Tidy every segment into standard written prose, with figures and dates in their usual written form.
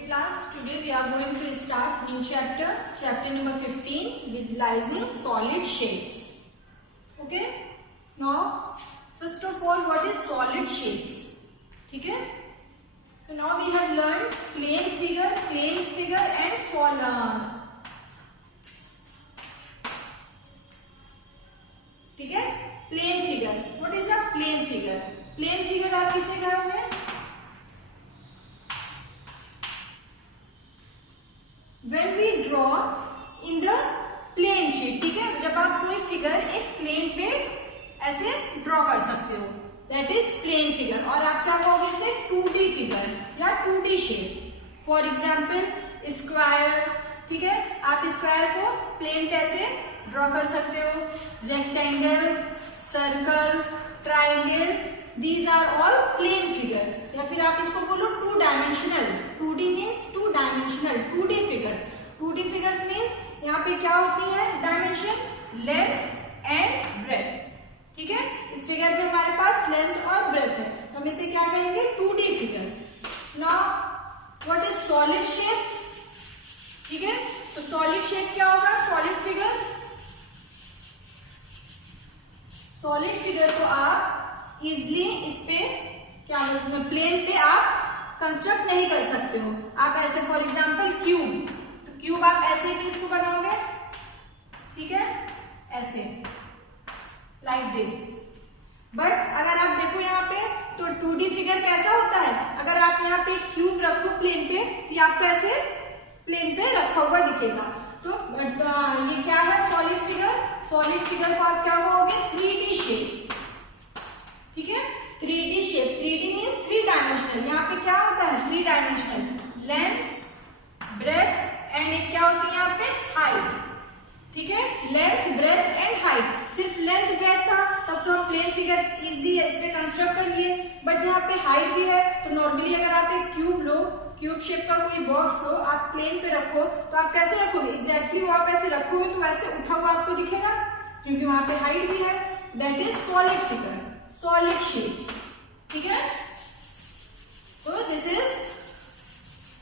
Okay class, today we are going to start new chapter number 15, visualizing solid shapes. Okay, now first of all, what is solid shapes? Okay, so now we have learned plane figure and column. ठीक है, plane figure. What is a plane figure? Plane figure आप किसे कहोगे? When we draw in the plane sheet, ठीक है, जब आप कोई फिगर एक प्लेन पे ऐसे ड्रॉ कर सकते हो, दैट इज प्लेन फिगर. और आप क्या कहोगे इसे? 2D फिगर या 2D shape. For example square. ठीक है, आप स्क्वायर को प्लेन पे ऐसे ड्रॉ कर सकते हो. Rectangle, circle, triangle, these are all plane figure. या फिर आप इसको बोलो 2 dimensional. 2D means 2 dimensional 2D figures. 2D figures means यहाँ पे क्या होती है? Dimension, length and breadth. ठीक है, इस फिगर पे हमारे पास लेंथ और ब्रेथ है, तो हम इसे क्या कहेंगे? 2D figure. Now what is solid shape? ठीक है, तो सॉलिड शेप क्या होगा? Solid figure. सॉलिड फिगर को आप इजिली इस पे क्या बोलते हैं, प्लेन पे आप कंस्ट्रक्ट नहीं कर सकते हो. आप ऐसे फॉर एग्जांपल क्यूब, तो क्यूब आप ऐसे ही इसको बनाओगे. ठीक है, ऐसे लाइक दिस. बट अगर आप देखो यहाँ पे तो 2D फिगर कैसा होता है? अगर आप यहाँ पे क्यूब रखो प्लेन पे, तो आपको ऐसे प्लेन पे रखा हुआ दिखेगा. तो ये क्या है? Solid figure. सॉलिड फिगर को आप क्या कहोगे? 3D shape. ठीक है, 3D shape. 3D means 3 dimensional. यहाँ पे क्या होता है? 3 डायमेंशनल. लेंथ, ब्रेथ एंड एक क्या होती है यहाँ पे? हाइट. ठीक है, लेंथ, ब्रेथ एंड हाइट. सिर्फ लेंथ ब्रेथ था तब तो हम प्लेन फिगर इजीली इस पे कंस्ट्रक्ट कर लिए. बट यहाँ पे हाइट भी है, तो नॉर्मली अगर आप एक क्यूब लो, क्यूब शेप का कोई बॉक्स लो, आप प्लेन पे रखो, तो आप कैसे रखोगे? एग्जैक्टली वो आप ऐसे रखोगे तो वैसे उठा हुआ आपको दिखेगा, क्योंकि वहां पे हाइट भी है. That is solid figure, solid shapes. ठीक है, तो दिस इज.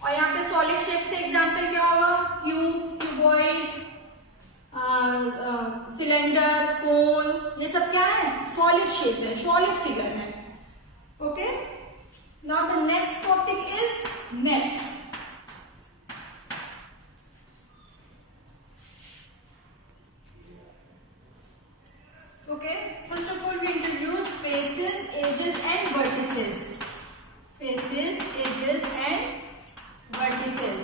और यहाँ पे सॉलिड शेप के एग्जांपल क्या होगा? क्यूब, क्यूबॉइड, सिलेंडर, कोन, ये सब क्या है? सॉलिड शेप है, सॉलिड फिगर है. Okay, now the next topic is nets. Okay, first of all we introduce faces, edges and vertices. Faces, edges and vertices.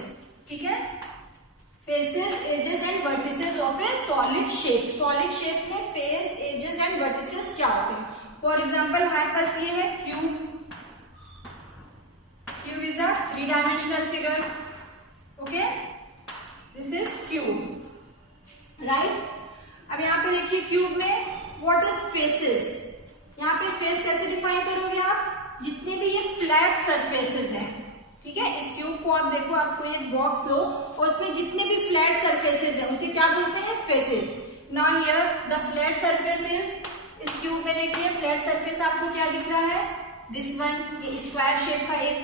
ठीक है, faces, edges and vertices of a solid shape. Solid shape में face, edges and vertices क्या होते हैं? For example हमारे पास ये है cube. Cube is a 3-dimensional figure. Okay, this is cube, right? अब यहाँ पे देखिए क्यूब में What is faces? यहाँ पे फेस कैसे डिफाइन करोगे आप? जितने भी ये फ्लैट सरफेसेस हैं, ठीक है, इस क्यूब को आप देखो, आपको एक बॉक्स लो और उसमें जितने भी फ्लैट सरफेसेस हैं उसे क्या बोलते हैं? Faces. Now here the flat surfaces. इस क्यूब में देखिए फ्लैट सरफेस आपको क्या दिख रहा है? दिस वन, ये स्क्वायर शेप का एक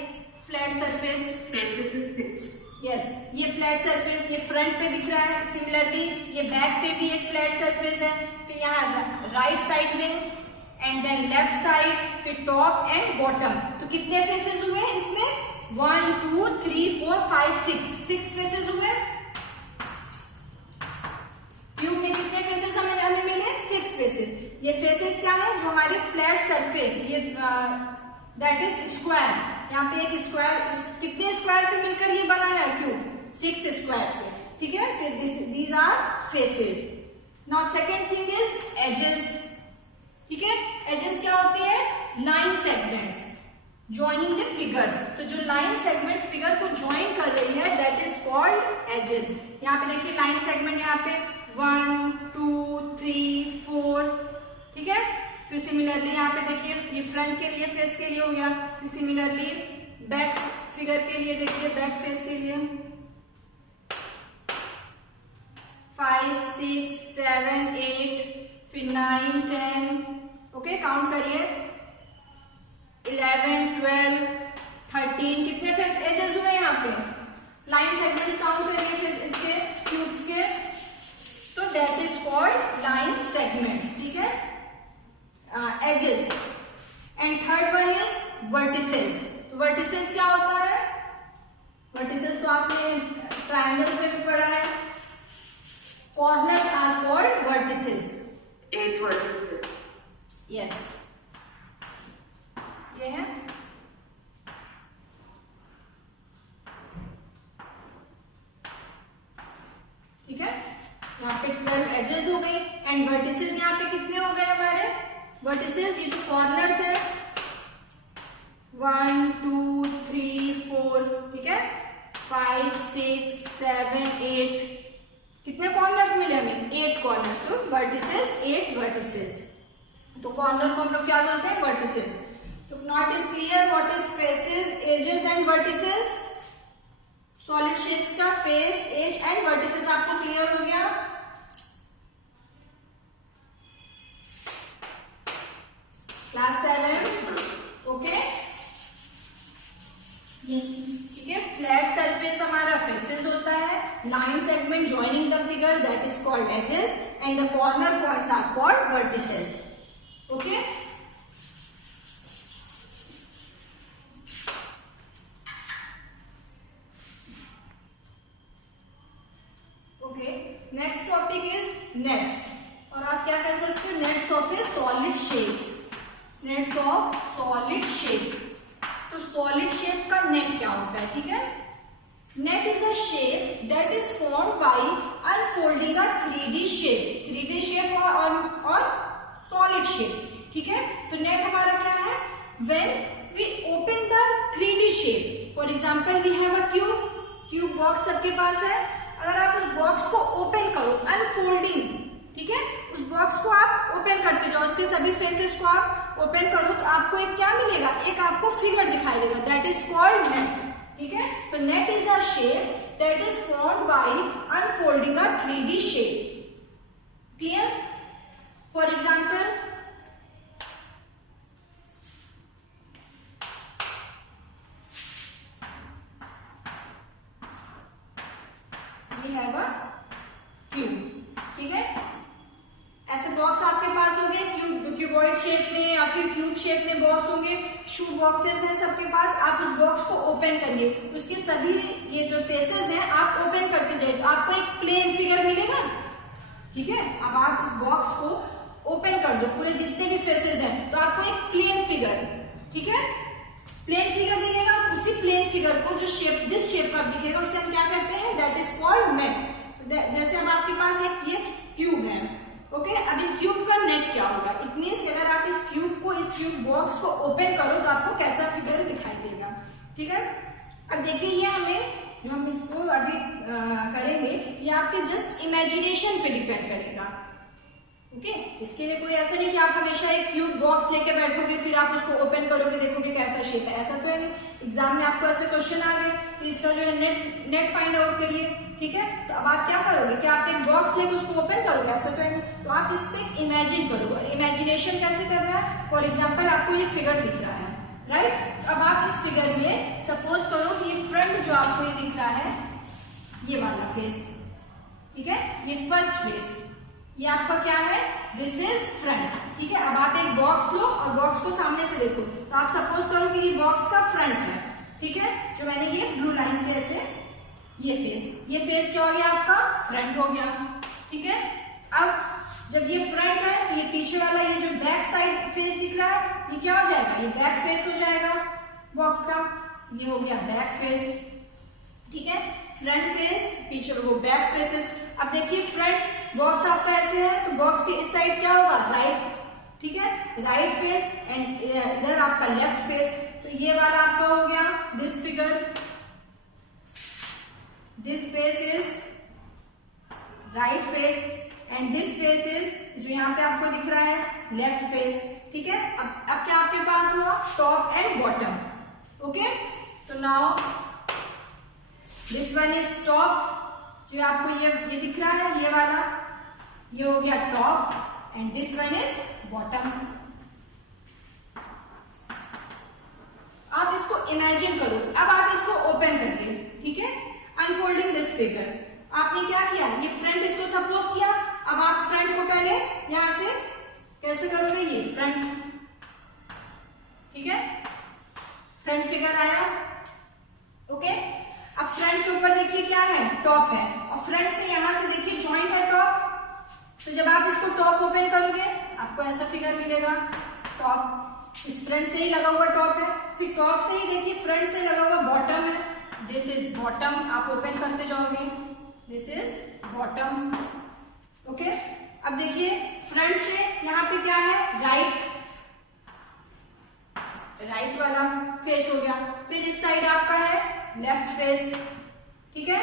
फ्लैट सरफेस. यस, ये फ्लैट सरफेस ये फ्रंट पे दिख रहा है. सिमिलरली ये बैक पे भी एक फ्लैट सरफेस है. फिर यहाँ राइट साइड में एंड देन लेफ्ट साइड, फिर टॉप एंड बॉटम. तो कितने फेसेस हुए इसमें? 1 2 3 4 5 6 फेसेस हुए. क्यूब में कितने फेसेस हमें मिले? 6 फेसेस. ये फेसेस क्या है? जो हमारे फ्लैट सरफेस, ये दैट इज स्क्वायर. यहाँ पे एक स्क्वायर, कितने स्क्वायर से मिलकर ये बना है क्यूब? 6 स्क्वायर से. ठीक है, फिर these are faces. Now second thing is edges. ठीक है, एजेस क्या होते हैं? Line segments joining the figures. तो जो लाइन सेगमेंट्स फिगर को ज्वाइन कर रही है दैट इज कॉल्ड एजेस. यहाँ पे देखिए लाइन सेगमेंट यहाँ पे 1 2 3 4. ठीक है, फिर सिमिलरली यहाँ पे देखिए ये फ्रंट के लिए, फेस के लिए हो गया. फिर सिमिलरली बैक फिगर के लिए देखिए, बैक फेस के लिए 5 6 7 8, फिर 9 10. ओके, काउंट करिए 11 12 13. कितने फेस एजेस हुए यहाँ पे? लाइन सेगमेंट्स काउंट करिए फिर इसके क्यूब्स के, तो that is called line segments, ठीक है, edges. And third one is vertices. तो वर्टिसेस क्या होता है? वर्टिसेस तो आपने ट्रायंगल्स में भी पढ़ा है। Corners are called vertices. 8 vertices. Yes, ये है। ठीक है, यहाँ पे 12 एजेस हो गई। एंड वर्टिसेस यहाँ पे कितने हो गए हमारे? वर्टिसेस ये जो कॉर्नर्स है 1 2 3 4, ठीक है, 5 6 7 8, कितने कॉर्नर्स मिले हमें? 8 कॉर्नर्स। तो वर्टिसेस 8 वर्टिसेस। तो कॉर्नर को हम लोग क्या बोलते हैं? वर्टिसेस। तो not is clear what is faces, edges and vertices. Solid shapes का फेस, एज एंड वर्टिसेस आपको क्लियर हो गया? क्लास 7, ओके, यस, ठीक है। फ्लैट सरफेस हमारा फेसेस होता है, line segment joining the figure that is called edges, and the corner points are called vertices, okay. Okay, next topic is nets, और आप क्या कह सकते हो? Nets of a solid shapes. Nets of solid shapes. तो solid shape का net क्या होता है? ठीक है, net is a shape that is formed by unfolding a 3D shape. 3D shape और सॉलिड शेप, ठीक है। तो नेट हमारा क्या है? When we open the 3D shape, for example we have a cube box सबके पास है। अगर आप उस बॉक्स को ओपन करो, अनफोल्डिंग, ठीक है, उस बॉक्स को आप ओपन करते जाओ, उसके सभी फेसेस को आप ओपन करो, तो आपको एक क्या मिलेगा? एक आपको फिगर दिखाई देगा, दैट इज कॉल्ड नेट, ठीक है। तो net is the shape that is formed by unfolding a 3D shape, clear? For example, we have a cube, ठीक है। ऐसे बॉक्स आपके पास होंगे क्यूबॉइड शेप में या फिर क्यूब शेप में बॉक्स होंगे, शू बॉक्सेस हैं सबके पास। आप उस बॉक्स को ओपन करिए, उसके सभी ये जो फेसेस हैं आप ओपन करते जाइए, तो आपको एक प्लेन फिगर मिलेगा, ठीक है। अब आप इस बॉक्स को ओपन कर दो, पूरे जितने भी फेसेस हैं, तो आपको एक प्लेन फिगर, ठीक है, प्लेन फिगर दिखेगा। उसी प्लेन फिगर को जो शेप, जिस शेप का दिखेगा उसे हम क्या कहते हैं? That is called net. जैसे अब आपके पास एक ये क्यूब है, ओके, अब इस क्यूब का नेट क्या होगा? इट मीन्स कि अगर आप इस क्यूब बॉक्स को ओपन करो तो आपको कैसा फिगर दिखाई देगा, ठीक है। अब देखिए, ये हमें जो हम इसको अभी करेंगे, ये आपके जस्ट इमेजिनेशन पे डिपेंड करेगा, ओके। इसके लिए कोई ऐसा नहीं कि आप हमेशा एक क्यूब बॉक्स लेके बैठोगे फिर आप उसको ओपन करोगे, देखोगे कैसा शेप है, ऐसा तो है नहीं। एग्जाम में आपको ऐसे क्वेश्चन आ गए कि इसका जो है नेट फाइंड आउट करिए, ठीक है। तो अब आप क्या करोगे कि आप एक बॉक्स लेके उसको ओपन करोगे, ऐसा तो है नहीं। तो आप इस पे इमेजिन करोगे, और इमेजिनेशन कैसे करना है? फॉर एग्जाम्पल, आपको ये फिगर दिख रहा है, राइट। अब आप इस फिगर में सपोज करो कि ये फ्रंट जो आपको ये दिख रहा है, ये वाला फेस, ठीक है, ये फर्स्ट फेस, ये आपका क्या है? दिस इज फ्रंट, ठीक है। अब आप एक बॉक्स लो और बॉक्स को सामने से देखो, तो आप सपोज करो कि ये बॉक्स का फ्रंट है, ठीक है, जो मैंने ये ब्लू लाइन से ऐसे, ये फेस क्या हो गया? आपका फ्रंट हो गया, ठीक है। अब जब ये फ्रंट है तो ये पीछे वाला ये जो बैक साइड फेस दिख रहा है, ये क्या हो जाएगा? ये बैक फेस हो जाएगा बॉक्स का, ये हो गया बैक फेस, ठीक है। फ्रंट फेस, पीछे वो बैक फेसेस। अब देखिए, फ्रंट बॉक्स आपका ऐसे है, तो बॉक्स के इस साइड क्या होगा? राइट, ठीक है, राइट फेस, एंड इधर आपका लेफ्ट फेस। तो ये वाला आपका हो गया this figure, this face is right face, and this face is, जो यहाँ पे आपको दिख रहा है, लेफ्ट फेस, ठीक है। अब क्या आपके पास हुआ? Top and bottom, okay. तो now this one is top, जो आपको ये दिख रहा है, ये वाला, ये हो गया top, and this one is bottom. आप इसको इमेजिन करो, अब आप इसको ओपन करिए, ठीक है। अनफोल्डिंग दिस फिगर, आपने क्या किया, ये फ्रंट इसको सपोज किया, अब आप फ्रंट को पहले यहां से कैसे करोगे, ये फ्रंट, ठीक है, फ्रंट फिगर आया, ओके। अब फ्रंट के ऊपर देखिए क्या है, टॉप है, और फ्रंट से यहां से देखिए जॉइंट है टॉप, तो जब आप इसको टॉप ओपन करोगे आपको ऐसा फिगर मिलेगा, टॉप इस फ्रंट से ही लगा हुआ टॉप है, फिर टॉप से ही देखिए फ्रंट से लगा हुआ बॉटम है, दिस इज बॉटम, आप ओपन करते जाओगे, दिस इज बॉटम, ओके। अब देखिए फ्रंट से यहाँ पे क्या है, राइट वाला फेस हो गया, फिर इस साइड आपका है लेफ्ट फेस, ठीक है,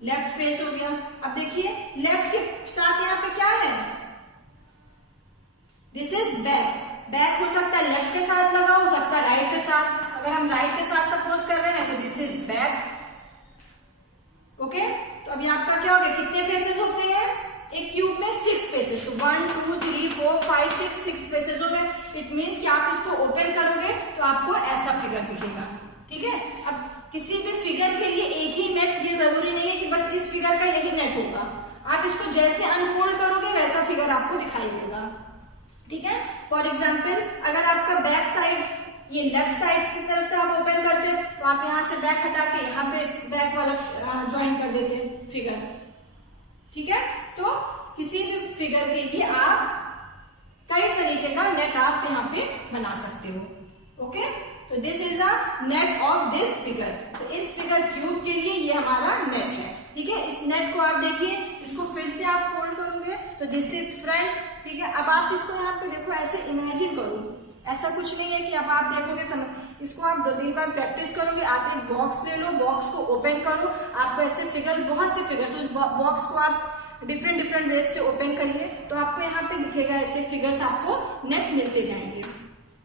लेफ्ट फेस हो गया। अब देखिए लेफ्ट के साथ यहाँ पे क्या है, दिस इज बैक, बैक हो सकता है लेफ्ट के साथ लगा, हो सकता है राइट के साथ, अगर हम राइट के साथ सपोज कर रहे हैं तो दिस इज बैक, ओके। तो अभी आपका क्या हो गया, कितने फेसेस होते हैं एक क्यूब में, 6 फेसेस, तो 1 2 3 4 5 6 फेसेस हो गए। इट मीन्स कि आप इसको ओपन करोगे तो आपको ऐसा फिगर दिखेगा, ठीक है। अब किसी भी फिगर के लिए एक ही नेट, ये जरूरी नहीं है कि बस इस फिगर का यही नेट होगा, आप इसको जैसे अनफोल्ड करोगे वैसा फिगर आपको दिखाई देगा, ठीक है। फॉर एग्जाम्पल अगर आपका बैक साइड ये लेफ्ट साइड की तरफ से आप ओपन करते तो आप यहाँ से बैक हटा के यहाँ पे बैक वाला ज्वाइन कर देते फिगर, ठीक है। तो किसी भी फिगर के लिए आप कई तरीके का नेट आप यहाँ पे बना सकते हो, ओके। तो this is a net of this figure, तो इस फिगर क्यूब के लिए ये हमारा नेट है, ठीक है। इस नेट को आप देखिए, इसको फिर से आप फोल्ड करोगे तो दिस इज फ्रंट, ठीक है। अब आप इसको यहाँ पे देखो, ऐसे इमेजिन करो, ऐसा कुछ नहीं है कि अब आप देखोगे समझ, इसको आप 2-3 बार प्रैक्टिस करोगे, आप एक बॉक्स ले लो, बॉक्स को ओपन करो, आपको ऐसे फिगर्स, बहुत से फिगर्स, उस बॉक्स को आप डिफरेंट वेज से ओपन करिए तो आपको यहाँ पे दिखेगा ऐसे फिगर्स, आपको नेट मिलते जाएंगे,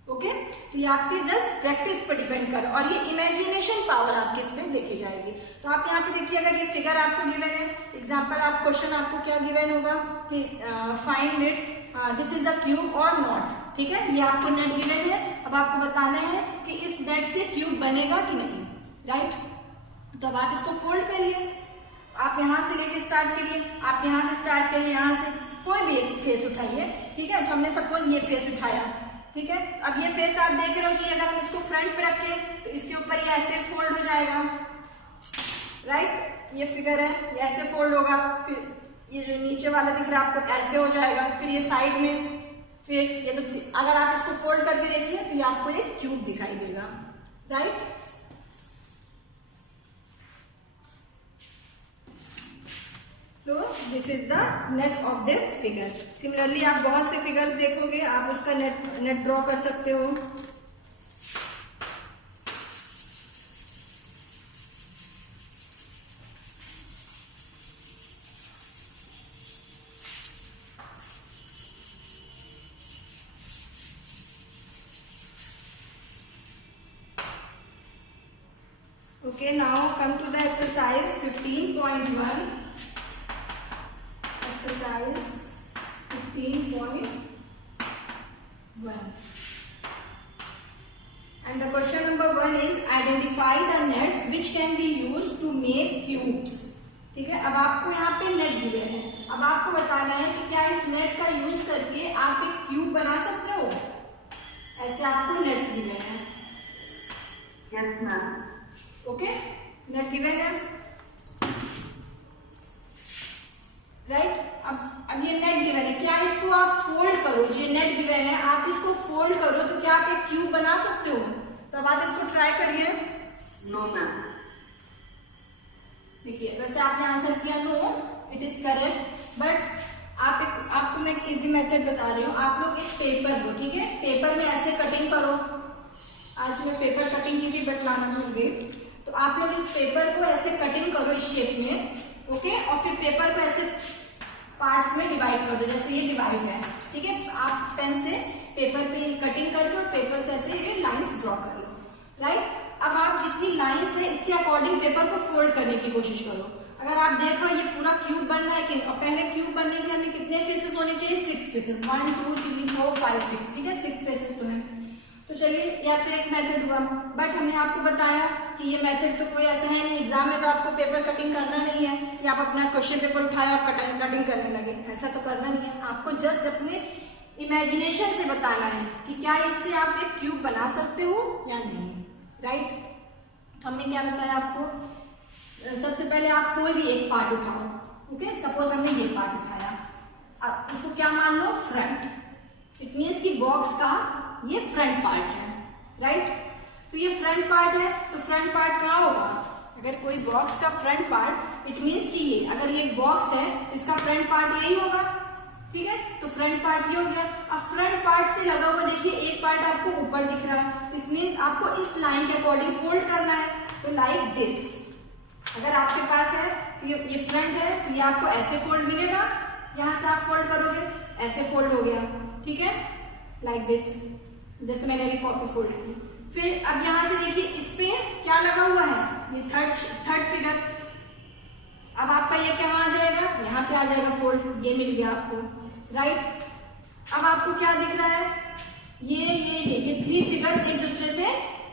ओके। तो ये आपके जस्ट प्रैक्टिस पर डिपेंड कर, और ये इमेजिनेशन पावर आपकी इसमें देखी जाएगी। तो आप यहाँ पे देखिए, अगर ये फिगर आपको गिवन है, एग्जांपल आप क्वेश्चन आपको क्या गिवन होगा कि find it this is a cube और नॉट, ठीक है, ये आपको नेट गिवन है, अब आपको बताना है कि इस नेट से क्यूब बनेगा कि नहीं, राइट। तो अब आप इसको फोल्ड करिए, आप यहाँ से लेके स्टार्ट करिए, आप यहाँ से स्टार्ट करिए, यहाँ से कोई भी एक फेस उठाइए, ठीक है। तो हमने सपोज ये फेस उठाया, ठीक है। अब ये फेस आप देख रहे हो कि अगर हम इसको फ्रंट पे रखें तो इसके ऊपर ये ऐसे फोल्ड हो जाएगा, राइट, ये फिगर है, ये ऐसे फोल्ड होगा, फिर ये जो नीचे वाला दिख रहा है आपको ऐसे हो जाएगा, फिर ये साइड में, फिर ये तो अगर आप इसको फोल्ड करके देखिए तो ये आपको एक क्यूब दिखाई देगा, राइट। तो this is the net of this figure. Similarly आप बहुत से फिगर्स देखोगे, आप उसका नेट ड्रॉ कर सकते हो। Okay, now come to the exercise 15.1. Exercise 15.1. And the question number 1 is identify the nets which can be used to make cubes. ठीक है, अब आपको यहाँ पे नेट दिए हैं, अब आपको बताना है कि क्या इस नेट का यूज करके आप एक क्यूब बना सकते हो। ऐसे आपको नेट्स दिए हैं। Yes, ma'am. Okay, net given है, राइट। अब ये नेट गिवन है, क्या इसको आप फोल्ड करो, जो नेट गिवन है आप इसको फोल्ड करो तो क्या आप एक क्यूब बना सकते हो। तो अब आप इसको ट्राई करिए। No, ma'am. देखिए, वैसे आपने आंसर किया no, it is correct, but आपको मैं एक इजी मेथड बता रही हूँ। आप लोग एक पेपर लो, ठीक है, पेपर में ऐसे कटिंग करो। आज मैं पेपर कटिंग की थी बट लाना भूल गई। तो आप लोग इस पेपर को ऐसे कटिंग करो इस शेप में, ओके, और फिर पेपर को ऐसे पार्ट्स में डिवाइड कर दो, जैसे ये डिवाइड है, ठीक है। आप पेन से पेपर पे कटिंग करके और पेपर से ऐसे ये लाइंस ड्रॉ कर लो, राइट। अब आप जितनी लाइंस है इसके अकॉर्डिंग पेपर को फोल्ड करने की कोशिश करो। अगर आप देख रहे हो ये पूरा क्यूब बन रहा है कि, और पहले क्यूब बनने के लिए हमें कितने फेसेस होने चाहिए, 6 फेसेस, 1 2 3 4 5 6, ठीक है, 6 फेसेस तो है। तो चलिए या तो एक मेथड हुआ, बट हमने आपको बताया कि ये मेथड तो कोई ऐसा है नहीं, एग्जाम में तो आपको पेपर कटिंग करना नहीं है कि आप अपना क्वेश्चन पेपर उठाए और कटिंग करने लगे, ऐसा तो करना नहीं है। आपको जस्ट अपने इमेजिनेशन से बताना है कि क्या इससे आप एक क्यूब बना सकते हो या नहीं, राइट। तो हमने क्या बताया आपको, सबसे पहले आप कोई भी एक पार्ट उठाओ, ओके। सपोज हमने ये पार्ट उठाया, अब उसको क्या मान लो, फ्रंट। इट मीन्स कि बॉक्स का ये फ्रंट पार्ट है, राइट। तो ये फ्रंट पार्ट है, तो फ्रंट पार्ट कहाँ होगा, अगर कोई बॉक्स का फ्रंट पार्ट, इट मीन्स कि ये अगर ये बॉक्स है इसका फ्रंट पार्ट यही होगा, ठीक है। तो फ्रंट पार्ट ये हो गया। अब फ्रंट पार्ट से लगा हुआ देखिए एक पार्ट आपको ऊपर दिख रहा है, इस मीन्स आपको इस लाइन के अकॉर्डिंग फोल्ड करना है, तो लाइक दिस। अगर आपके पास है कि ये फ्रंट है तो ये आपको ऐसे फोल्ड मिलेगा, यहां से आप फोल्ड करोगे ऐसे फोल्ड हो गया, ठीक है, लाइक दिस, जैसे मैंने अभी कॉपी फोल्ड की। फिर अब यहां से देखिए इस पे क्या लगा हुआ है, ये थर्ड फिगर। अब आपका ये कहाँ आ जाएगा, यहाँ पे आ जाएगा फोल्ड, ये मिल गया आपको, राइट। अब आपको क्या दिख रहा है, ये 3 फिगर्स एक दूसरे से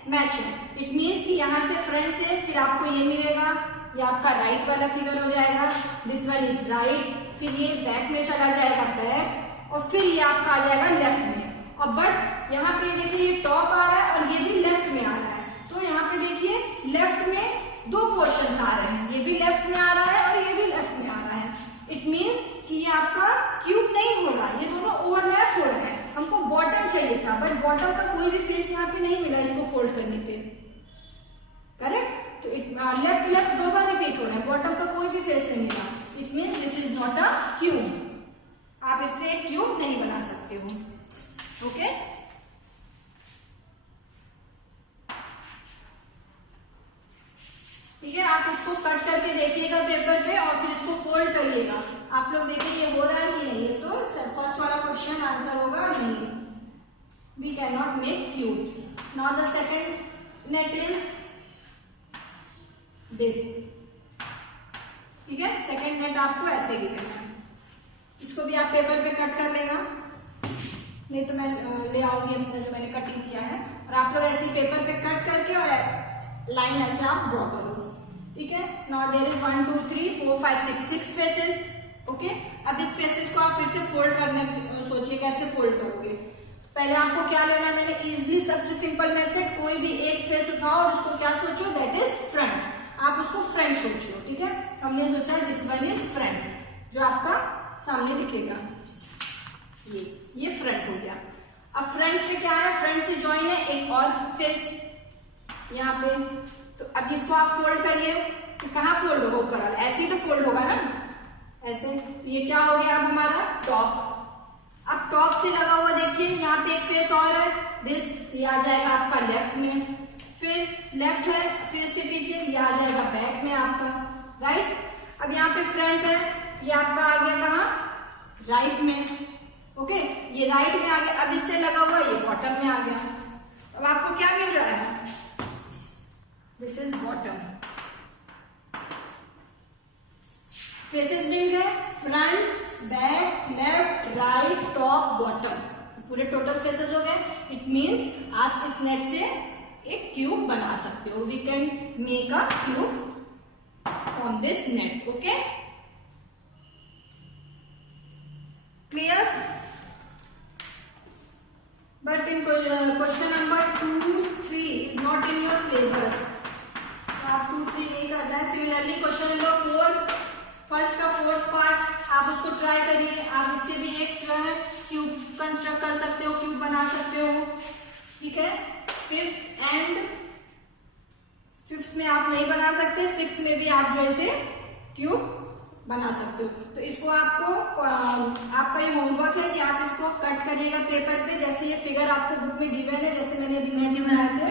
मैच है। इट मीन्स कि यहाँ से फ्रंट से फिर आपको ये मिलेगा, ये आपका राइट वाला फिगर हो जाएगा, दिस वन इज राइट। फिर ये बैक में चला जाएगा बैक, और फिर ये आपका आ जाएगा लेफ्ट में। और बट यहाँ पे देखिए ये टॉप आ रहा है और ये भी लेफ्ट में आ रहा है, तो यहाँ पे देखिए लेफ्ट में 2 पोर्शन आ रहे हैं, ये भी लेफ्ट में आ रहा है और ये भी लेफ्ट में आ रहा है। इट मीन्स कि ये आपका क्यूब नहीं हो रहा, ये दोनों ओवरलैप हो रहे हैं। हमको बॉटम चाहिए था, बट बॉटम का कोई भी फेस यहाँ पे नहीं मिला इसको फोल्ड करने पे, करेक्ट। तो लेफ्ट 2 बार रिपीट हो रहा है, बॉटम का कोई भी फेस नहीं मिला। It means this is not a cube, आप इससे एक क्यूब नहीं बना सकते हो, ओके। ठीक है, आप इसको कट करके देखिएगा पेपर पे और फिर इसको फोल्ड करिएगा। आप लोग देखिए ये हो रहा है कि नहीं, ये तो फर्स्ट वाला क्वेश्चन आंसर होगा नहीं, we can not make cubes. Now the second net is this, ठीक है। सेकंड नेट आपको ऐसे गिवन है, इसको भी आप पेपर पे कट कर लेगा, नहीं तो मैं ले आऊंगी अपना जो मैंने कटिंग किया है, और आप लोग ऐसे पेपर पे कट करके और लाइन ऐसे आप ड्रॉ करो, ठीक है। Now there is 1 2 3 4 5 6 faces, okay. अब इस फेसेस को आप फिर से फोल्ड करने की सोचिए कैसे फोल्ड करोगे। पहले आपको क्या लेना है, मैंने इजली सबसे सिंपल मेथड, कोई भी एक फेस उठाओ और उसको क्या सोचो, दैट इज फ्रंट, आप उसको फ्रंट सोचो, ठीक है। हमने सोचा दिस वन इज फ्रंट, जो आपका सामने दिखेगा, ये फ्रंट हो गया। अब फ्रंट से क्या है, फ्रंट से ज्वाइन है एक और फेस यहाँ पे, तो अब इसको आप फोल्ड करिए, तो कहाँ फोल्ड होगा, ऊपर वाला, ऐसे ही तो फोल्ड होगा ना, ऐसे। तो ये क्या हो गया अब हमारा टॉप। अब टॉप से लगा हुआ देखिए यहाँ पे एक फेस और है, दिस, ये आ जाएगा आपका लेफ्ट में, फिर लेफ्ट है, फिर इसके पीछे ये आ जाएगा बैक में आपका, राइट। अब यहाँ पे फ्रंट है, ये आपका आ गया कहाँ, राइट में, ओके, ये राइट में आ गया। अब इससे लगा हुआ ये बॉटम में आ गया। अब आपको क्या मिल रहा है, this is bottom. Faces ring है, front, back, left, right, top, bottom, पूरे टोटल फेसेस हो गए। इट मीन्स आप इस नेट से एक क्यूब बना सकते हो, we can make a cube from this net, okay, clear. But in question number 2 3 is not in your syllabus, आप 2 3 नहीं करना है। सिमिलरली क्वेश्चन नंबर 4, फर्स्ट का 4th पार्ट आप उसको ट्राई करिए, आप इससे भी एक जो है क्यूब कंस्ट्रक्ट कर सकते हो, क्यूब बना सकते हो, ठीक है। 5th में आप नहीं बना सकते, 6th में भी आप जो ऐसे क्यूब बना सकते हो। तो इसको आपको आपका ये होमवर्क है कि आप इसको कट करिएगा पेपर पे, जैसे ये फिगर आपको बुक में गिवन है, जैसे मैंने अभी नेट्स बनाए थे,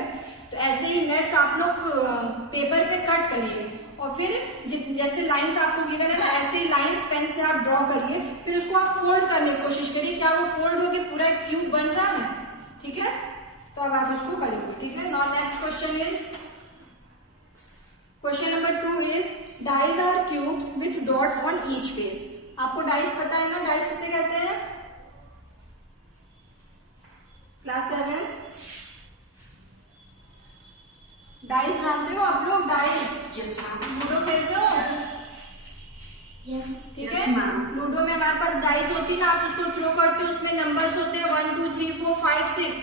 तो ऐसे ही नेट्स आप लोग पेपर पे कट करिए, और फिर जैसे लाइंस आपको गिवन है ना, ऐसे ही लाइंस पेन से आप ड्रॉ करिए, फिर उसको आप फोल्ड करने की कोशिश करिए, क्या वो फोल्ड होके पूरा एक क्यूब बन रहा है, ठीक है। तो अब आप उसको करेंगे, ठीक है। Now next question is, question number 2 is dies are cubes with dots on each face. आपको डाइस पता है ना, डाइस किसे कहते हैं, क्लास 7 डाइस जानते हो आप लोग? Dice Yes, ma'am. लूडो खेलते हो? Yes. ठीक Yes, है, ma'am. लूडो में हमारे पास डाइस होती है ना, आप उसको थ्रो करते हो, उसमें नंबर्स होते हैं 1 2 3 4 5 6,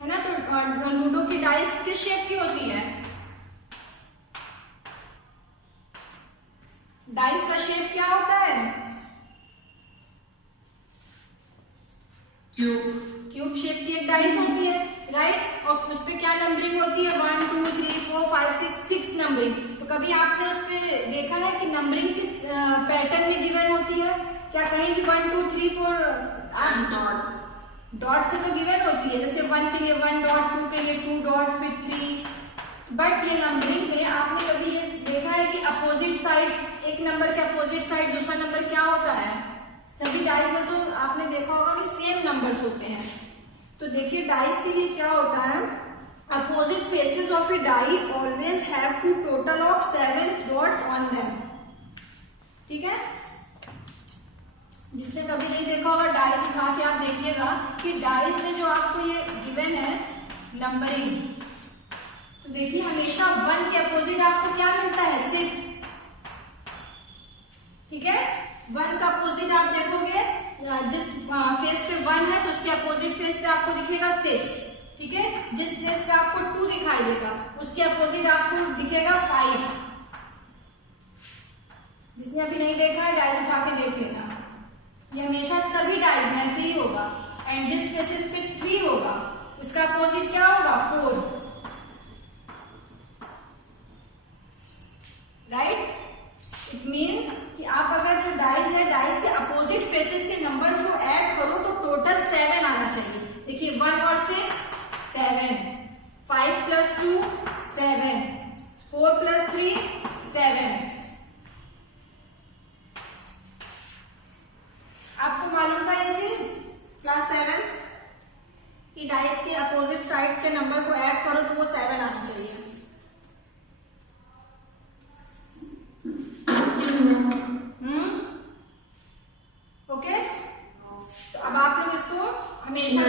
है ना? तो लूडो की डाइस किस शेप की होती है? डाइस का शेप क्या होता है? क्यूब शेप की एक डाइस होती है, राइट? और उस पे क्या नंबरिंग होती है? 1 2 3 4 5 6 नंबरिंग। तो कभी आपने उस पे देखा है कि नंबरिंग किस पैटर्न में गिवन होती है? क्या कहीं भी 1 2 3 4 And dot. डॉट से तो गिवन होती है, जैसे 1 के लिए 1 डॉट, 2 के लिए 2 डॉट, फिर 3। बट ये नंबरिंग में आपने कभी ये देखा है कि अपोजिट साइड, एक नंबर के अपोजिट साइड दूसरा नंबर क्या होता है? सभी डाइस में तो आपने देखा होगा कि सेम नंबर्स होते हैं। तो देखिए डाइस के लिए क्या होता है, opposite faces of a die always have to total of 7 dots on them. ठीक है, जिसने कभी नहीं देखा होगा डाइस उठा के आप देखिएगा कि डाइस में जो आपको ये गिवन है नंबरिंग, तो देखिए हमेशा 1 के अपोजिट आपको क्या मिलता है? 6। ठीक है, 1 का अपोजिट आप देखोगे, जिस फेस पे 1 है तो उसके अपोजिट फेस पे आपको दिखेगा 6। ठीक है, जिस फेस पे आपको 2 दिखाई देगा उसके अपोजिट आपको दिखेगा 5। जिसने अभी नहीं देखा है डाइस उठा के देख लेना, ये हमेशा सभी डाइस में ऐसे ही होगा। एंड जिस फेसेस पे 3 होगा उसका अपोजिट क्या होगा? 4, राइट? इट मीन्स कि आप अगर जो डाइस है, डाइस के अपोजिट फेसेस के नंबर्स को ऐड करो तो टोटल 7 आना चाहिए। देखिए 1 और 6 7, 5 + 2 7, 4 + 3 7। आपको मालूम था ये चीज क्लास 7 कि डाइस के अपोजिट साइड्स के नंबर को ऐड करो तो वो 7 आना चाहिए। ओके, तो अब आप लोग इसको हमेशा,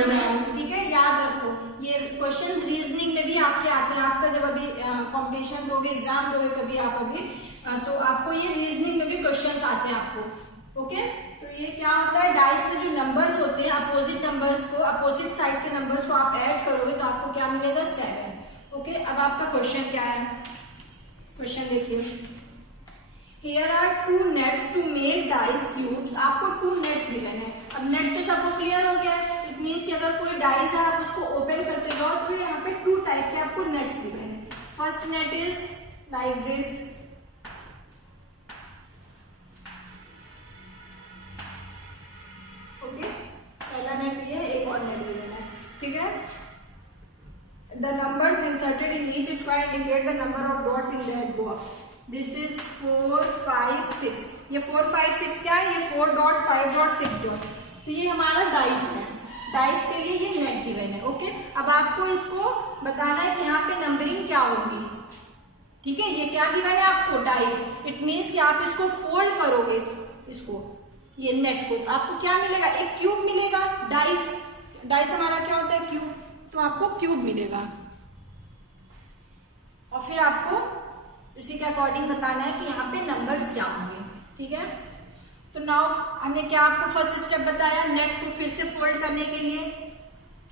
ठीक है, याद रखो। ये क्वेश्चंस रीजनिंग में भी आपके आते हैं। आपका जब अभी कॉम्पिटिशन दोगे, एग्जाम दोगे कभी आप अभी, तो आपको ये रीजनिंग में भी क्वेश्चंस आते हैं आपको। ओके, तो ये क्या होता है, डाइस में जो नंबर्स होते हैं अपोजिट नंबर्स को, अपोजिट साइड के नंबर्स को आप ऐड करोगे तो आपको क्या मिलेगा? 7। ओके, अब आपका क्वेश्चन क्या है? क्वेश्चन देखिए, Here are 2 nets to make dice cubes। आपको 2 nets गिवन है। अब नेट तो सबको क्लियर हो गया है। इट मीन्स कि अगर कोई डाइस है आप उसको ओपन करते जाओ तो यहाँ पे 2 टाइप के आपको नेट्स गिवन है। First net is like this, okay, पहला नेट ये है, एक और नेट गिवन है। ठीक है, the numbers inserted in each square indicate the number of dots in that box। This is 4 5 6। ये 4 5 6 क्या है? ये 4 डॉट 5 डॉट 6 डॉट। तो ये हमारा डाइस है, डाइस के लिए ये नेट गिवन है। ओके, अब आपको इसको बताना है कि यहाँ पे नंबरिंग क्या होगी। ठीक है, ये क्या गिवन है आपको? डाइस। इट मीन्स कि आप इसको फोल्ड करोगे, इसको, ये नेट को, तो आपको क्या मिलेगा? एक क्यूब मिलेगा। डाइस हमारा क्या होता है? क्यूब। तो आपको क्यूब मिलेगा और फिर आपको उसी के अकॉर्डिंग बताना है कि यहाँ पे नंबर्स क्या होंगे। ठीक है, तो नाउ हमने क्या आपको फर्स्ट स्टेप बताया, नेट को फिर से फोल्ड करने के लिए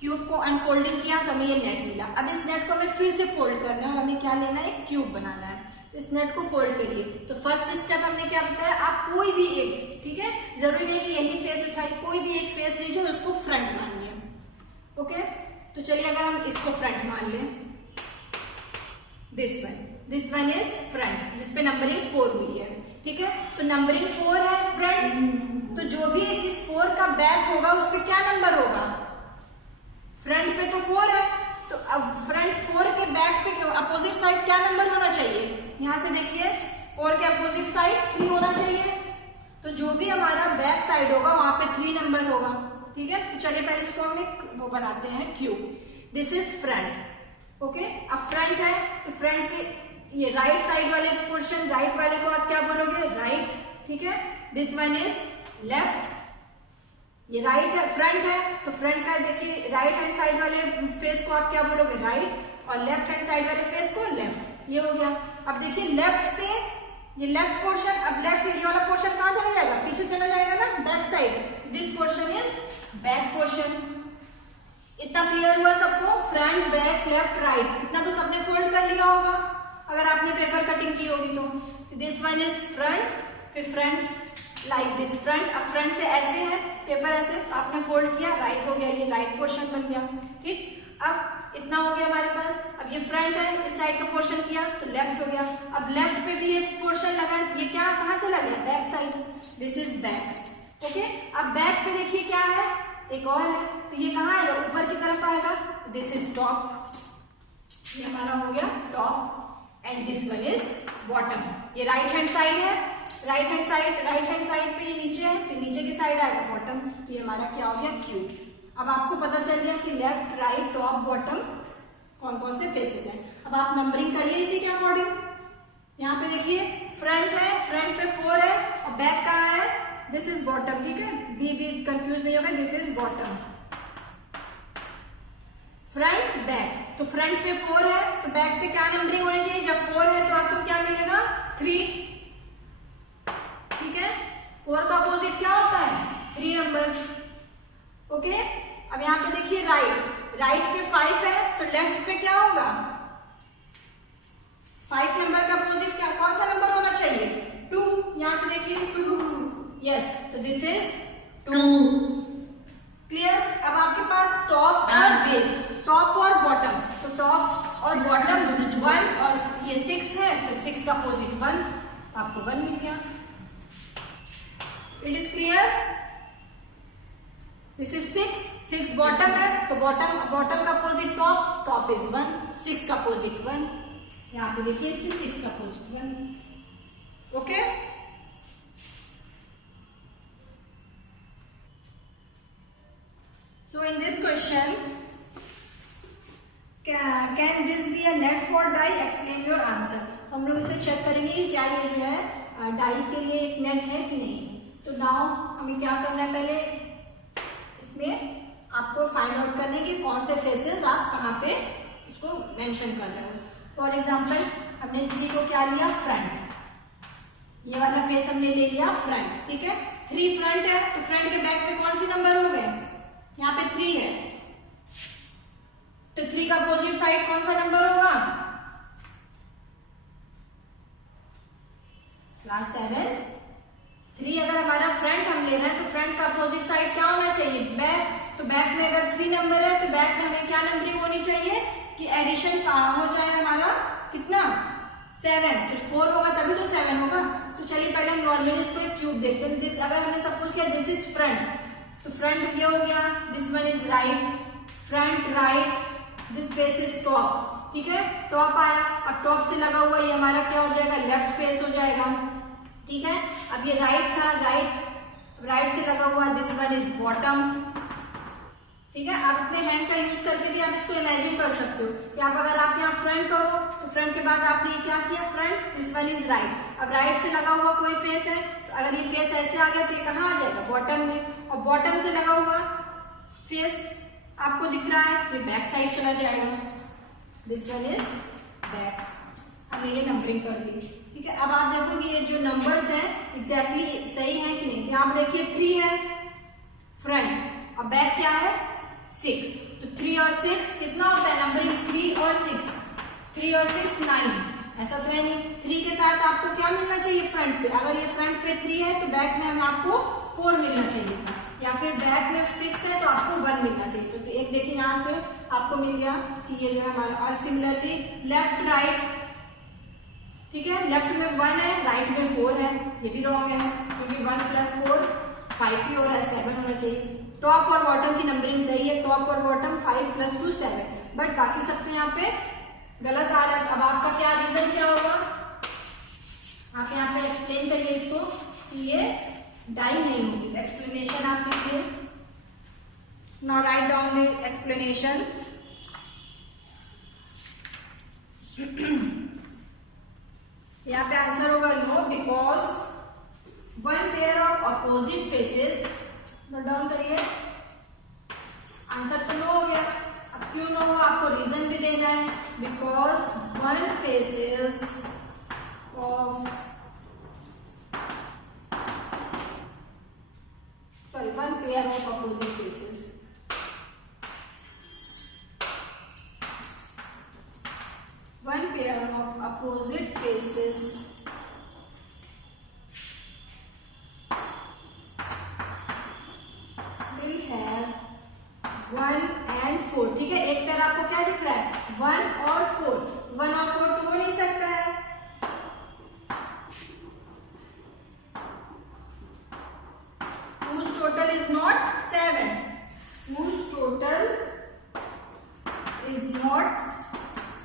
क्यूब को अनफोल्डिंग किया तो हमें ये नेट मिला। अब इस नेट को हमें फिर से फोल्ड करना है और हमें क्या लेना है? एक क्यूब बनाना है। इस नेट को फोल्ड करिए। तो फर्स्ट स्टेप हमने क्या बताया, आप कोई भी एक, ठीक है, जरूरी नहीं कि यही फेस उठाइए, कोई भी एक फेस लीजिए और उसको फ्रंट मानिए। ओके, तो चलिए अगर हम इसको फ्रंट मान लें, दिस वन इज फ्रंट, जिसपे नंबरिंग 4 हुई है। ठीक है, तो नंबरिंग 4 है फ्रंट, तो जो भी इस 4 का बैक होगा उस पे क्या नंबर होगा? फ्रंट पे तो 4 है, तो अब फ्रंट 4 के बैक पे अपोजिट साइड क्या नंबर होना चाहिए? यहाँ से देखिए 4 के अपोजिट साइड 3 होना चाहिए। तो जो भी हमारा बैक साइड होगा वहां पे 3 नंबर होगा। ठीक है, तो चलिए पहले इसको हम एक वो बनाते हैं cube. This is front. Okay, अब फ्रंट है तो फ्रंट के ये राइट साइड वाले पोर्शन, राइट वाले को आप क्या बोलोगे? राइट। ठीक है, दिस वन इज लेफ्ट, ये राइट है, फ्रंट है तो फ्रंट का देखिए राइट हैंड साइड वाले फेस को आप क्या बोलोगे? राइट, और लेफ्ट हैंड साइड वाले फेस को ये हो गया। अब देखिए लेफ्ट से ये लेफ्ट पोर्शन, अब लेफ्ट से ये वाला पोर्शन कहाँ चला जाएगा, पीछे चला जाएगा ना, back side. This portion is back portion. इतना क्लियर हुआ सबको, फ्रंट बैक लेफ्ट राइट, इतना तो सबने फोल्ड कर लिया होगा अगर आपने पेपर कटिंग की होगी तो। दिस वन इज फ्रंट, फिर फ्रंट लाइक दिस फ्रंट। अब फ्रंट से ऐसे है पेपर, ऐसे तो आपने फोल्ड किया, राइट हो गया, ये राइट पोर्शन बन गया। ठीक, अब इतना हो गया हमारे पास। अब ये फ्रंट है, इस साइड का पोर्शन किया तो लेफ्ट हो गया। अब लेफ्ट पे भी एक पोर्शन लगा, ये क्या कहाँ चला गया, back side. This is back. Okay, अब बैक पे देखिए क्या है, एक और है, तो ये कहाँ आएगा, ऊपर की तरफ आएगा। दिस इज टॉप, ये हमारा हो गया top, and this one is bottom. ये राइट हैंड साइड है, राइट हैंड साइड पे ये नीचे है, तो नीचे की साइड आएगा बॉटम। तो ये हमारा क्या हो गया, क्यूब। अब आपको पता चल गया कि लेफ्ट राइट टॉप बॉटम कौन कौन से फेसेस हैं। अब आप नंबरिंग करिए इसी के अकॉर्डिंग। यहाँ पे देखिए फ्रंट है, फ्रंट पे 4 है, और बैक कहाँ है, दिस इज बॉटम। ठीक है, बी कंफ्यूज नहीं होगा, this is bottom. Front back, तो फ्रंट पे 4 है तो बैक पे क्या नंबरिंग होनी चाहिए, जब 4 है तो आपको क्या मिलेगा, 3। ठीक है, 4 का अपोजिट क्या होता है, 3 नंबर। ओके, अब यहाँ पे देखिए राइट पे 5 है तो लेफ्ट पे क्या होगा, 5 नंबर का अपोजिट क्या, कौन सा नंबर होना चाहिए, 2। यहाँ से देखिए 2, यस, तो दिस इज 2। क्लियर। अब आपके पास टॉप और बेस, टॉप और बॉटम, तो टॉप और बॉटम 1 और ये 6 है तो 6 का अपोजिट 1, आपको 1 मिल गया। It is clear. This is 6 bottom है तो बॉटम का अपोजिट टॉप इज 1, 6 का अपोजिट 1। यहाँ पे देखिए इससे 6 का opposite 1। Okay, so in this question can this be a net for die, explain your answer। हम लोग इसे चेक करेंगे कि क्या ये जो है डाई के लिए एक नेट है कि नहीं। तो नाउ हमें क्या करना है, पहले इसमें आपको फाइंड आउट करने कि कौन से फेसेस आप कहाँ पे इसको मेंशन कर रहे हो। फॉर एग्जांपल हमने 3 को क्या लिया, फ्रंट, ये वाला फेस हमने ले लिया फ्रंट। ठीक है, 3 फ्रंट है तो फ्रंट के बैक पे कौन सी नंबर हो गए, यहाँ पे 3 है तो 3 का अपोजिट साइड कौन सा नंबर होगा, क्लास 7। 3 अगर हमारा फ्रंट हम ले रहे हैं तो फ्रंट का अपोजिट साइड क्या होना चाहिए, बैक। तो बैक में अगर 3 नंबर है तो बैक में हमें क्या नंबरिंग होनी चाहिए कि एडिशन हो जाए हमारा कितना, 7। तो 4 होगा तभी तो 7 होगा। तो चलिए पहले हम नॉर्मली इसको एक क्यूब देखते हैं। दिस अगर हमने सपोज किया दिस इज फ्रंट, तो फ्रंट ये हो गया, this one is right, front right, this face is top. ठीक है, टॉप आया, अब टॉप से लगा हुआ ये हमारा क्या हो जाएगा, लेफ्ट फेस हो जाएगा। ठीक है, अब ये राइट था, राइट से लगा हुआ दिस वन इज बॉटम। ठीक है, आप अपने हैंड का यूज करके भी आप इसको इमेजिन कर सकते हो कि आप अगर आप यहाँ फ्रंट करो तो फ्रंट के बाद आपने क्या किया, front, this one is right. अब राइट से लगा हुआ कोई फेस है तो अगर ये फेस ऐसे आ गया तो ये कहाँ आ जाएगा, बॉटम में। और बॉटम से लगा हुआ फेस आपको दिख रहा है ये बैक साइड चला जाएगा, दिस वन इज बैक। हमने ये नंबरिंग कर दी। ठीक है, अब आप देखो कि ये जो नंबर्स हैं एग्जैक्टली सही है कि नहीं। यहाँ पे देखिए 3 है फ्रंट और बैक क्या है, 6। तो 3 और 6 कितना होता है नंबरिंग, 3 और 6, 3 और 6 9। ऐसा तो है नहीं, 3 के साथ आपको क्या मिलना चाहिए फ्रंट पे, अगर ये फ्रंट पे 3 है तो बैक में हमें आपको 4 मिलना चाहिए था, या फिर बैक में 6 है तो आपको 1 मिलना चाहिए। तो एक देखिए यहाँ से आपको मिल गया कि ये जो है हमारा। और सिमिलरली लेफ्ट राइट, ठीक है, लेफ्ट में 1 है, राइट में 4 है, ये भी रॉन्ग है क्योंकि 1 + 4 5 ही और 7 होना चाहिए। टॉप और बॉटम की नंबरिंग सही है, टॉप और बॉटम 5 + 2 7, बट बाकी सबके यहाँ पे गलत आ रहा है। अब आपका क्या रीजन क्या होगा, आप यहाँ पे एक्सप्लेन करिए इसको कि ये डाई नहीं होगी। एक्सप्लेनेशन आप लिखिए, now right down the explanation. यहाँ पे आंसर होगा no, because 1 pair of opposite faces. Note down करिए, आंसर तो नो हो गया। अब क्यों नो हो, आपको रीजन भी देना है। Because 1 faces opposite faces will have 1 and 4. ठीक है, एक पेयर आपको क्या दिख रहा है? 1 और 4. 1 और 4 तो हो नहीं सकता है. Whose total is not 7. Whose total is not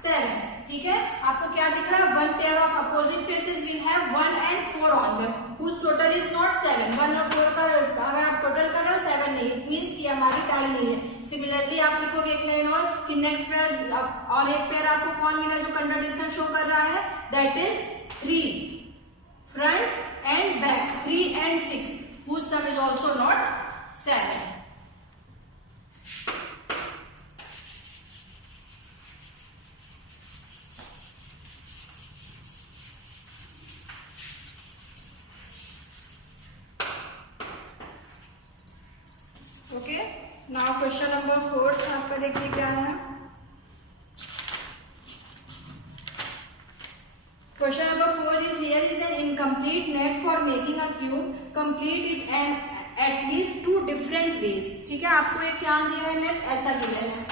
7. ठीक है, आपको क्या दिख रहा है? 1 pair of opposite faces will have 1 and 4 on them. Whose total is not 7. 1 और 4 का अगर आप टोटल कर रहे हो 7 नहीं, इट मीन्स कि हमारी टाई नहीं है. सिमिलरली आप लिखोगे एक लाइन और कि नेक्स्ट पेयर और एक पेयर आपको कौन मिला जो कंट्राडिक्शन शो कर रहा है? That is 3 front end back, 3 and 6. Whose sum is also not 7. Okay, now question number 4 आपका देखिए क्या है. Question number 4 is here is an incomplete net for making a cube. Complete it and at least 2 different ways. ठीक है, आपको एक क्या दिया है? नेट ऐसा गिवन है,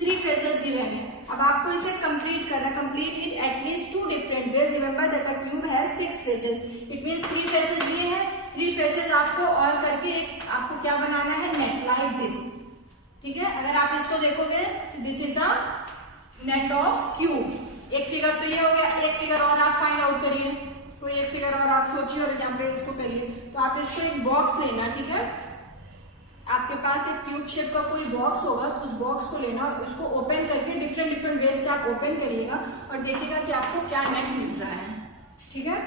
3 फेसेस गिवन है. अब आपको इसे कंप्लीट करना. Complete it at least 2 different ways. Remember that a cube has 6 faces. It means 3 faces दिए हैं, 3 फेसेस आपको और करके एक आपको क्या बनाना है? Net like this. ठीक है, अगर आप इसको देखोगे this is a net of cube. एक फिगर तो ये हो गया, एक फिगर और आप फाइंड आउट करिए. कोई एक फिगर और आप सोचिए और यहाँ पे इसको करिए. तो आप इसको एक बॉक्स लेना. ठीक है, आपके पास एक क्यूब शेप का कोई बॉक्स होगा, तो उस बॉक्स को लेना और उसको ओपन करके डिफरेंट डिफरेंट वेज से आप ओपन करिएगा और देखिएगा कि आपको क्या नेट मिल रहा है. ठीक है,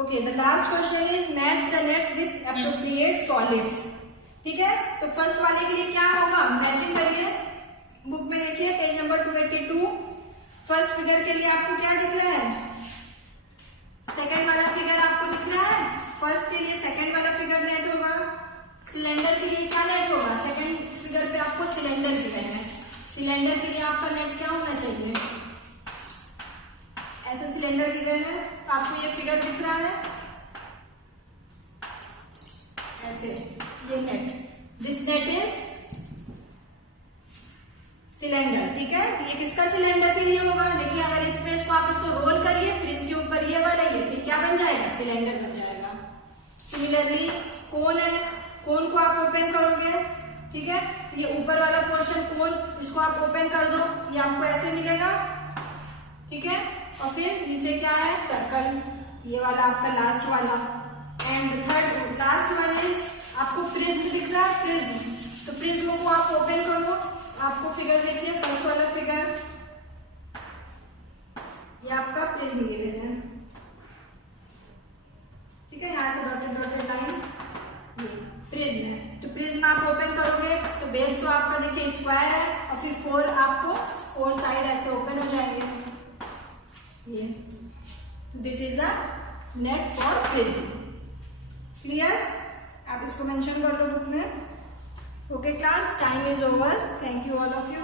okay. The last question is match the nets with appropriate solids. ठीक है, तो फर्स्ट वाले के लिए क्या होगा? मैचिंग करिए. बुक में देखिए पेज नंबर 282. फर्स्ट फिगर के लिए आपको क्या दिख रहा है? सेकंड वाला फिगर आपको दिख रहा है. फर्स्ट के लिए सेकंड वाला फिगर नेट होगा. सिलेंडर के लिए क्या नेट होगा? सेकंड फिगर पे आपको सिलेंडर गिवन है. सिलेंडर के लिए आपका नेट क्या होना चाहिए? ऐसे सिलेंडर गिवन है, आपको ये फिगर दिख रहा है ऐसे, ये net. This net is cylinder. ठीक है, ये किसका सिलेंडर के लिए होगा? देखिए, अगर इस पे इसको आप इसको रोल करिए, फिर इसके ऊपर ये वाला ये फिर क्या बन जाएगा? सिलेंडर बन जाएगा. सिमिलरली कोन है, कोन को आप ओपन करोगे. ठीक है, ये ऊपर वाला पोर्शन कोन, इसको आप ओपन कर दो, ये आपको ऐसे मिलेगा. ठीक है, और फिर नीचे क्या है? सर्कल, ये वाला आपका लास्ट वाला. And third last one is आपको प्रिज्म दिख रहा है. प्रिज्म, तो प्रिज्म को आप ओपन करो. आपको फिगर देखिए, फर्स्ट वाला फिगर, ये आपका प्रिज्म गिवन है. ठीक है, यहाँ से डॉटेड डॉटेड लाइन प्रिज्म है. तो प्रिज्म आप ओपन करोगे तो बेस तो आपका देखिए स्क्वायर है और फिर 4 आपको 4 साइड ऐसे ओपन हो जाएंगे. ये this is a net for prism. Clear? आप इसको मेंशन कर लो बुक में. Okay class, time is over. Thank you all of you.